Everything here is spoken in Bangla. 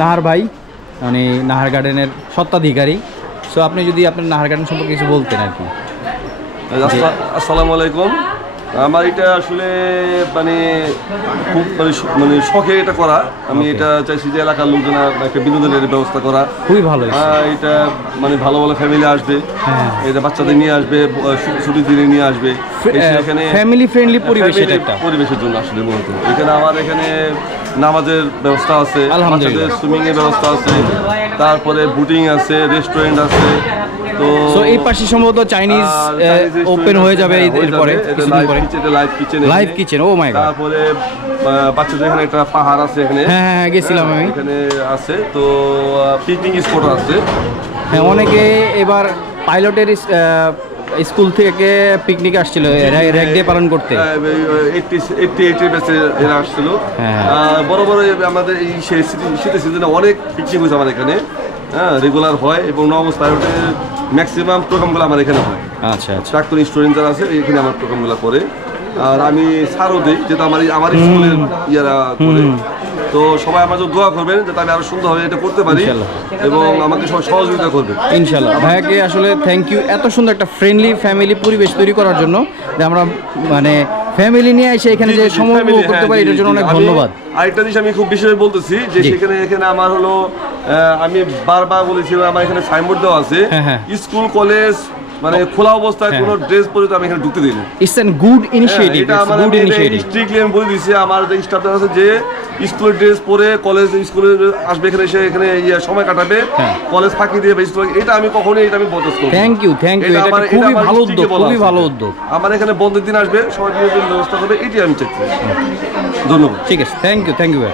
নাহার ভাই, মানে নাহার গার্ডেনের স্বত্বাধিকারী। সো আপনি যদি আপনার নাহার গার্ডেন সম্পর্কে কিছু বলতেন আর কি। আসসালামু আলাইকুম। আমার এটা আসলে মানে খুব মানে শখে এটা করা। আমি এটা চাইছি যে এলাকার লোকজন একটা বিনোদনের ব্যবস্থা করা। খুবই ভালো। এটা মানে ভালো ভালো ফ্যামিলি আসবে, এটা বাচ্চাদের নিয়ে আসবে, ছুটির দিনে নিয়ে আসবে, এখানে ফ্যামিলি ফ্রেন্ডলি পরিবেশ, এটা একটা পরিবেশের জন্য আসলে মূলত এখানে আমার এখানে নামাজের ব্যবস্থা আছে, বাচ্চাদের সুইমিং এর ব্যবস্থা আছে, তারপরে বুটিং আছে, রেস্টুরেন্ট আছে। তো এই পাশে সম্ভবত চাইনিজ ওপেন হয়ে যাবে এরপরে কিছুদিন পরে। লাইভ কিচেন, ও মাই গড। তারপরে বাচ্চাদের এখানে একটা পাহাড় আছে, এখানে হ্যাঁ গেছিলাম আমি, এখানে আছে। তো পিকনিক স্পট আছে। হ্যাঁ, অনেকে এবার পাইলটের স্কুল থেকে পিকনিক আসছিল র্যাক ডে পালন করতে। 88 ব্যাচে এরা আসছিল। বড় বড় আমাদের এই শীতের সিজনে অনেক পিকনিক হয়েছে আমার এখানে। হ্যাঁ, রেগুলার হয় এবং নবস পাইলটের ম্যাক্সিমাম প্রোগ্রামগুলো আমার এখানে হয়। আচ্ছা আচ্ছা। প্রাক্তন স্টুডেন্ট যারা আছে এখানে আমার প্রোগ্রামগুলো করে। আর আমি ছাড়ও দিই, যেটা আমার স্কুলের ইয়ারা করে। তো সবাই আমার জন্য দোয়া করবেন যাতে আমি আরো সুন্দরভাবে এটা করতে পারি এবং আমাকে সবাই সহযোগিতা করবে ইনশাল্লাহ। ভাইয়াকে আসলে থ্যাংক ইউ এত সুন্দর একটা ফ্রেন্ডলি ফ্যামিলি পরিবেশ তৈরি করার জন্য, যে আমরা মানে ফ্যামিলি নিয়ে এসে এখানে যে সময় করতে পারি, এটার জন্য অনেক ধন্যবাদ। আরেকটা জিনিস আমি খুব বিশেষ বলতেছি যে এখানে আমার হলো, আমি বারবার বলেছি আমার এখানে সাইনবোর্ড দেওয়া আছে, স্কুল কলেজ মানে খোলা অবস্থায় কোনো ড্রেস পরে তো আমি এখানে ঢুকতে দিই না। It's an good initiative. এটা আমার স্ট্রিক্টলি আমি বলে দিয়েছি আমার যে স্টাফদের আছে যে স্কুলের ড্রেস পরে কলেজ স্কুলে আসবে, এখানে এসে এখানে সময় কাটাবে, কলেজ ফাঁকি দিয়ে বা স্কুল, এটা আমি কখনোই এটা আমি বরদাস্ত করব। থ্যাংক ইউ এটা খুবই ভালো উদ্যোগ, খুবই ভালো উদ্যোগ। আমার এখানে বন্ধের দিন আসবে, সবাই বিনোদনের ব্যবস্থা করবে, এটি আমি চাচ্ছি। ধন্যবাদ। ঠিক আছে, থ্যাংক ইউ।